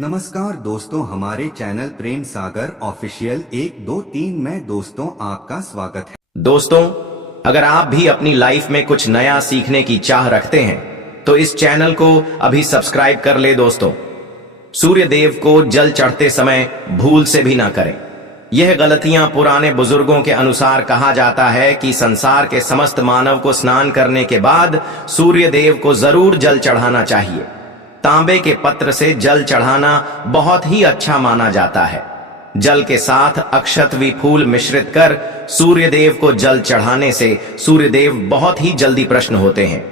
नमस्कार दोस्तों, हमारे चैनल प्रेम सागर ऑफिशियल 1 2 3 में दोस्तों आपका स्वागत है। दोस्तों, अगर आप भी अपनी लाइफ में कुछ नया सीखने की चाह रखते हैं तो इस चैनल को अभी सब्सक्राइब कर ले। दोस्तों, सूर्य देव को जल चढ़ते समय भूल से भी ना करें। यह गलतियां पुराने बुजुर्गों के अनुसार कहा जाता है कि संसार के समस्त मानव को स्नान करने के बाद सूर्य देव को जरूर जल चढ़ाना चाहिए। तांबे के पत्र से जल चढ़ाना बहुत ही अच्छा माना जाता है। जल के साथ अक्षत व फूल मिश्रित कर सूर्य देव को जल चढ़ाने से सूर्य देव बहुत ही जल्दी प्रसन्न होते हैं।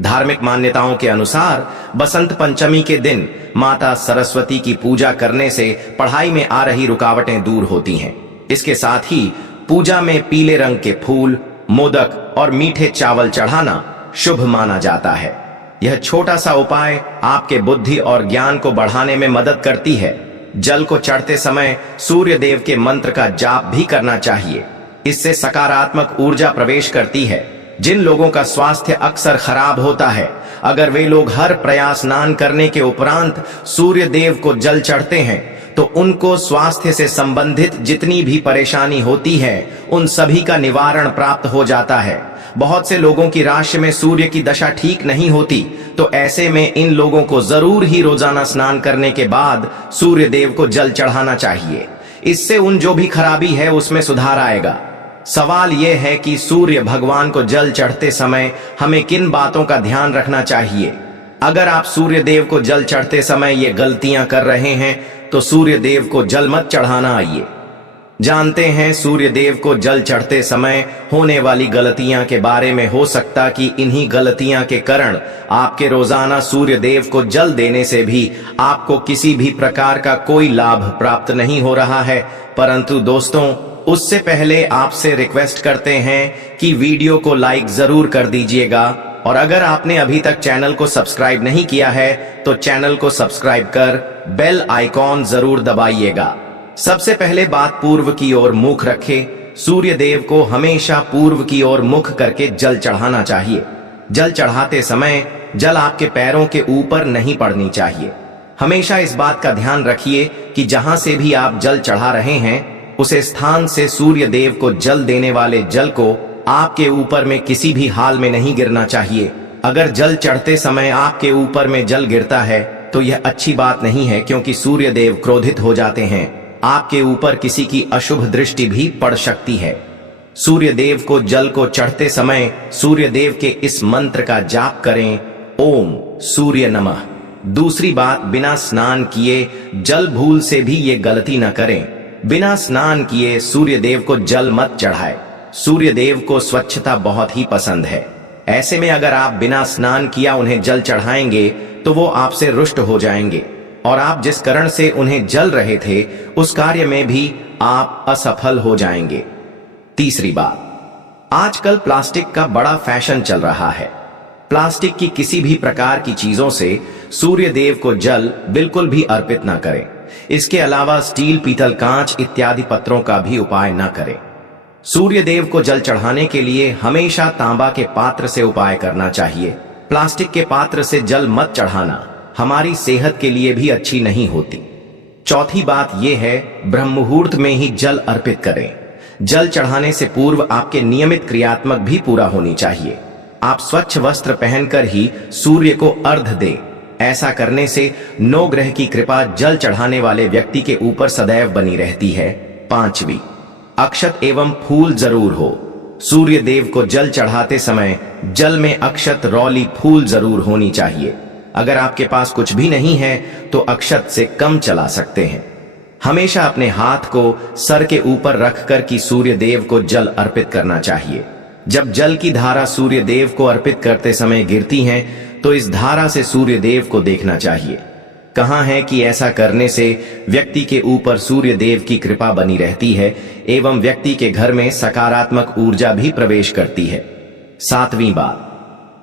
धार्मिक मान्यताओं के अनुसार बसंत पंचमी के दिन माता सरस्वती की पूजा करने से पढ़ाई में आ रही रुकावटें दूर होती हैं। इसके साथ ही पूजा में पीले रंग के फूल, मोदक और मीठे चावल चढ़ाना शुभ माना जाता है। यह छोटा सा उपाय आपके बुद्धि और ज्ञान को बढ़ाने में मदद करती है। जल को चढ़ते समय सूर्य देव के मंत्र का जाप भी करना चाहिए। इससे सकारात्मक ऊर्जा प्रवेश करती है। जिन लोगों का स्वास्थ्य अक्सर खराब होता है, अगर वे लोग हर प्रयास स्नान करने के उपरांत सूर्य देव को जल चढ़ते हैं तो उनको स्वास्थ्य से संबंधित जितनी भी परेशानी होती है उन सभी का निवारण प्राप्त हो जाता है। बहुत से लोगों की राशि में सूर्य की दशा ठीक नहीं होती, तो ऐसे में इन लोगों को जरूर ही रोजाना स्नान करने के बाद सूर्य देव को जल चढ़ाना चाहिए। इससे उन जो भी खराबी है उसमें सुधार आएगा। सवाल यह है कि सूर्य भगवान को जल चढ़ते समय हमें किन बातों का ध्यान रखना चाहिए। अगर आप सूर्य देव को जल चढ़ते समय ये गलतियां कर रहे हैं तो सूर्य देव को जल मत चढ़ाना। आइए जानते हैं सूर्य देव को जल चढ़ते समय होने वाली गलतियां के बारे में। हो सकता कि इन्हीं गलतियां के कारण आपके रोजाना सूर्य देव को जल देने से भी आपको किसी भी प्रकार का कोई लाभ प्राप्त नहीं हो रहा है। परंतु दोस्तों, उससे पहले आपसे रिक्वेस्ट करते हैं कि वीडियो को लाइक जरूर कर दीजिएगा, और अगर आपने अभी तक चैनल को सब्सक्राइब नहीं किया है तो चैनल को सब्सक्राइब कर बेल आइकॉन जरूर दबाइएगा। सबसे पहले बात पूर्व की ओर मुख रखे। सूर्य देव को हमेशा पूर्व की ओर मुख करके जल चढ़ाना चाहिए। जल चढ़ाते समय जल आपके पैरों के ऊपर नहीं पड़नी चाहिए। हमेशा इस बात का ध्यान रखिए कि जहां से भी आप जल चढ़ा रहे हैं उसे स्थान से सूर्य देव को जल देने वाले जल को आपके ऊपर में किसी भी हाल में नहीं गिरना चाहिए। अगर जल चढ़ते समय आपके ऊपर में जल गिरता है तो यह अच्छी बात नहीं है, क्योंकि सूर्य देव क्रोधित हो जाते हैं। आपके ऊपर किसी की अशुभ दृष्टि भी पड़ सकती है। सूर्य देव को जल को चढ़ते समय सूर्य देव के इस मंत्र का जाप करें, ओम सूर्य नमः। दूसरी बात, बिना स्नान किए जल भूल से भी ये गलती न करें। बिना स्नान किए सूर्य देव को जल मत चढ़ाए। सूर्य देव को स्वच्छता बहुत ही पसंद है। ऐसे में अगर आप बिना स्नान किया उन्हें जल चढ़ाएंगे तो वो आपसे रुष्ट हो जाएंगे और आप जिस कारण से उन्हें जल रहे थे उस कार्य में भी आप असफल हो जाएंगे। तीसरी बात, आजकल प्लास्टिक का बड़ा फैशन चल रहा है। प्लास्टिक की किसी भी प्रकार की चीजों से सूर्य देव को जल बिल्कुल भी अर्पित ना करें। इसके अलावा स्टील, पीतल, कांच इत्यादि पत्रों का भी उपाय ना करें। सूर्य देव को जल चढ़ाने के लिए हमेशा तांबा के पात्र से उपाय करना चाहिए। प्लास्टिक के पात्र से जल मत चढ़ाना हमारी सेहत के लिए भी अच्छी नहीं होती। चौथी बात यह है, ब्रह्म मुहूर्त में ही जल अर्पित करें। जल चढ़ाने से पूर्व आपके नियमित क्रियात्मक भी पूरा होनी चाहिए। आप स्वच्छ वस्त्र पहनकर ही सूर्य को अर्घ्य दें। ऐसा करने से नौ ग्रह की कृपा जल चढ़ाने वाले व्यक्ति के ऊपर सदैव बनी रहती है। पांचवी, अक्षत एवं फूल जरूर हो। सूर्य देव को जल चढ़ाते समय जल में अक्षत, रौली, फूल जरूर होनी चाहिए। अगर आपके पास कुछ भी नहीं है तो अक्षत से कम चला सकते हैं। हमेशा अपने हाथ को सर के ऊपर रखकर कि सूर्य देव को जल अर्पित करना चाहिए। जब जल की धारा सूर्य देव को अर्पित करते समय गिरती हैं तो इस धारा से सूर्य देव को देखना चाहिए। कहा है कि ऐसा करने से व्यक्ति के ऊपर सूर्य देव की कृपा बनी रहती है एवं व्यक्ति के घर में सकारात्मक ऊर्जा भी प्रवेश करती है। सातवीं बात,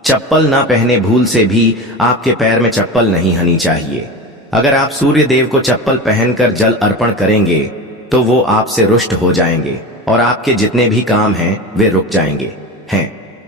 चप्पल ना पहने भूल से भी आपके पैर में चप्पल नहीं होनी चाहिए। अगर आप सूर्य देव को चप्पल पहनकर जल अर्पण करेंगे तो वो आपसे रुष्ट हो जाएंगे और आपके जितने भी काम हैं वे रुक जाएंगे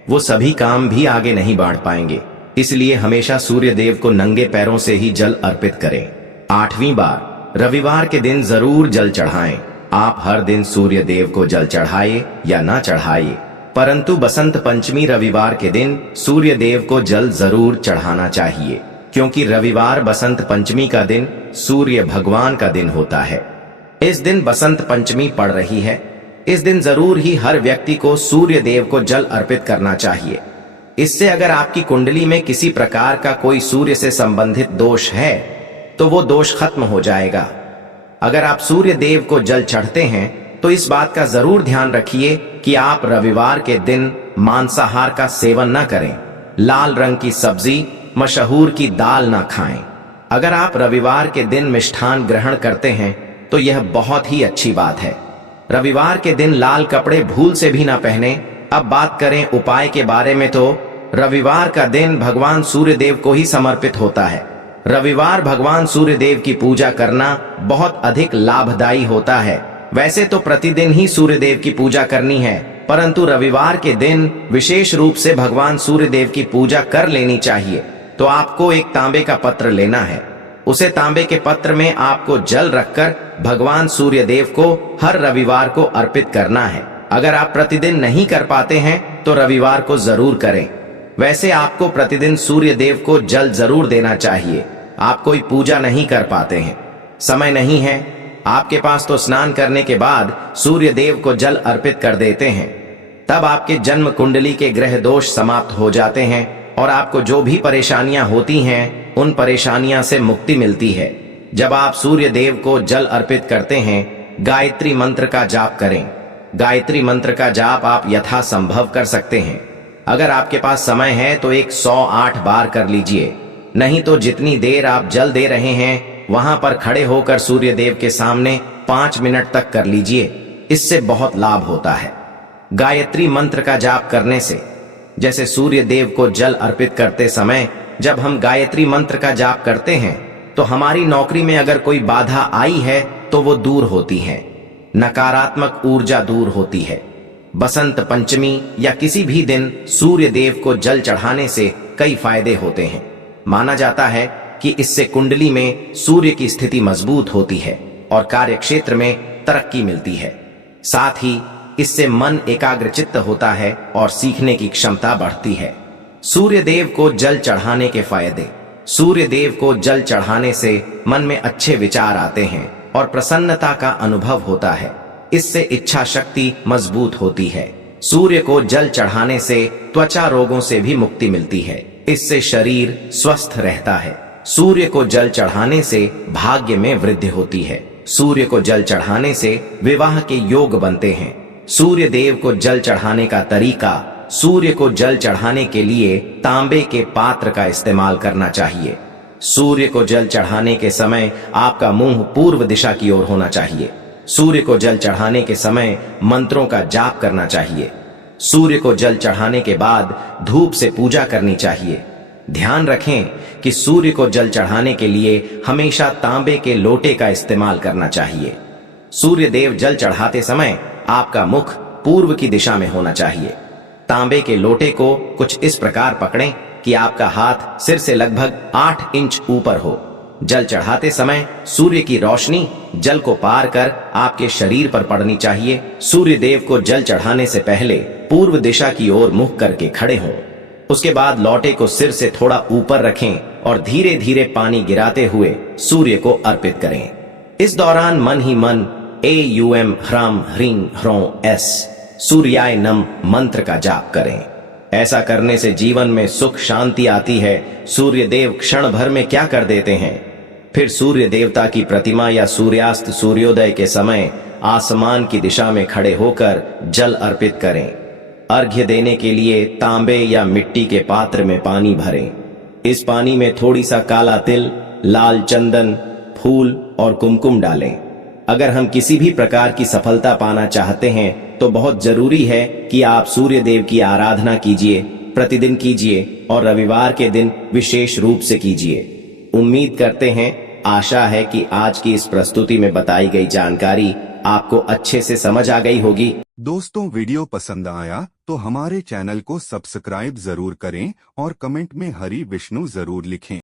वो सभी काम भी आगे नहीं बढ़ पाएंगे। इसलिए हमेशा सूर्य देव को नंगे पैरों से ही जल अर्पित करें। 8वीं बार, रविवार के दिन जरूर जल चढ़ाएं। आप हर दिन सूर्य देव को जल चढ़ाइए या ना चढ़ाइए, परंतु बसंत पंचमी रविवार के दिन सूर्य देव को जल जरूर चढ़ाना चाहिए, क्योंकि रविवार बसंत पंचमी का दिन सूर्य भगवान का दिन होता है। इस दिन बसंत पंचमी पड़ रही है। इस दिन जरूर ही हर व्यक्ति को सूर्य देव को जल अर्पित करना चाहिए। इससे अगर आपकी कुंडली में किसी प्रकार का कोई सूर्य से संबंधित दोष है तो वो दोष खत्म हो जाएगा। अगर आप सूर्य देव को जल चढ़ते हैं तो इस बात का जरूर ध्यान रखिए कि आप रविवार के दिन मांसाहार का सेवन न करें, लाल रंग की सब्जी, मशहूर की दाल ना खाएं। अगर आप रविवार के दिन मिष्ठान ग्रहण करते हैं तो यह बहुत ही अच्छी बात है। रविवार के दिन लाल कपड़े भूल से भी ना पहने। अब बात करें उपाय के बारे में, तो रविवार का दिन भगवान सूर्य देव को ही समर्पित होता है। रविवार भगवान सूर्य देव की पूजा करना बहुत अधिक लाभदायी होता है। वैसे तो प्रतिदिन ही सूर्य देव की पूजा करनी है, परंतु रविवार के दिन विशेष रूप से भगवान सूर्य देव की पूजा कर लेनी चाहिए। तो आपको एक तांबे का पत्र लेना है। उसे तांबे के पत्र में आपको जल रखकर भगवान सूर्य देव को हर रविवार को अर्पित करना है। अगर आप प्रतिदिन नहीं कर पाते हैं तो रविवार को जरूर करें। वैसे आपको प्रतिदिन सूर्य देव को जल जरूर देना चाहिए। आप कोई पूजा नहीं कर पाते हैं, समय नहीं है आपके पास, तो स्नान करने के बाद सूर्य देव को जल अर्पित कर देते हैं। तब आपके जन्म कुंडली के ग्रह दोष समाप्त हो जाते हैं और आपको जो भी परेशानियां होती हैं उन परेशानियां से मुक्ति मिलती है। जब आप सूर्य देव को जल अर्पित करते हैं, गायत्री मंत्र का जाप करें। गायत्री मंत्र का जाप आप यथासंभव कर सकते हैं। अगर आपके पास समय है तो 108 बार कर लीजिए, नहीं तो जितनी देर आप जल दे रहे हैं वहां पर खड़े होकर सूर्य देव के सामने 5 मिनट तक कर लीजिए। इससे बहुत लाभ होता है। गायत्री मंत्र का जाप करने से, जैसे सूर्य देव को जल अर्पित करते समय जब हम गायत्री मंत्र का जाप करते हैं तो हमारी नौकरी में अगर कोई बाधा आई है तो वो दूर होती है, नकारात्मक ऊर्जा दूर होती है। बसंत पंचमी या किसी भी दिन सूर्य देव को जल चढ़ाने से कई फायदे होते हैं। माना जाता है कि इससे कुंडली में सूर्य की स्थिति मजबूत होती है और कार्यक्षेत्र में तरक्की मिलती है। साथ ही इससे मन एकाग्रचित्त होता है और सीखने की क्षमता बढ़ती है। सूर्य देव को जल चढ़ाने के फायदे। सूर्य देव को जल चढ़ाने से मन में अच्छे विचार आते हैं और प्रसन्नता का अनुभव होता है। इससे इच्छा शक्ति मजबूत होती है। सूर्य को जल चढ़ाने से त्वचा रोगों से भी मुक्ति मिलती है। इससे शरीर स्वस्थ रहता है। सूर्य को जल चढ़ाने से भाग्य में वृद्धि होती है। सूर्य को जल चढ़ाने से विवाह के योग बनते हैं। सूर्य देव को जल चढ़ाने का तरीका, सूर्य को जल चढ़ाने के लिए तांबे के पात्र का इस्तेमाल करना चाहिए। सूर्य को जल चढ़ाने के समय आपका मुंह पूर्व दिशा की ओर होना चाहिए। सूर्य को जल चढ़ाने के समय मंत्रों का जाप करना चाहिए। सूर्य को जल चढ़ाने के बाद धूप से पूजा करनी चाहिए। ध्यान रखें कि सूर्य को जल चढ़ाने के लिए हमेशा तांबे के लोटे का इस्तेमाल करना चाहिए। सूर्य देव जल चढ़ाते समय आपका मुख पूर्व की दिशा में होना चाहिए। तांबे के लोटे को कुछ इस प्रकार पकड़ें कि आपका हाथ सिर से लगभग 8 इंच ऊपर हो। जल चढ़ाते समय सूर्य की रोशनी जल को पार कर आपके शरीर पर पड़नी चाहिए। सूर्य देव को जल चढ़ाने से पहले पूर्व दिशा की ओर मुख करके खड़े हों। उसके बाद लोटे को सिर से थोड़ा ऊपर रखें और धीरे धीरे पानी गिराते हुए सूर्य को अर्पित करें। इस दौरान मन ही मन AUM ह्राम ह्रीं ह्रों S सूर्याय नम मंत्र का जाप करें। ऐसा करने से जीवन में सुख शांति आती है। सूर्य देव क्षण भर में क्या कर देते हैं। फिर सूर्य देवता की प्रतिमा या सूर्यास्त सूर्योदय के समय आसमान की दिशा में खड़े होकर जल अर्पित करें। अर्घ्य देने के लिए तांबे या मिट्टी के पात्र में पानी भरें। इस पानी में थोड़ी सा काला तिल, लाल चंदन, फूल और कुमकुम डालें। अगर हम किसी भी प्रकार की सफलता पाना चाहते हैं तो बहुत जरूरी है कि आप सूर्य देव की आराधना कीजिए, प्रतिदिन कीजिए और रविवार के दिन विशेष रूप से कीजिए। उम्मीद करते हैं, आशा है कि आज की इस प्रस्तुति में बताई गई जानकारी आपको अच्छे से समझ आ गई होगी। दोस्तों, वीडियो पसंद आया तो हमारे चैनल को सब्सक्राइब जरूर करें और कमेंट में हरि विष्णु जरूर लिखें।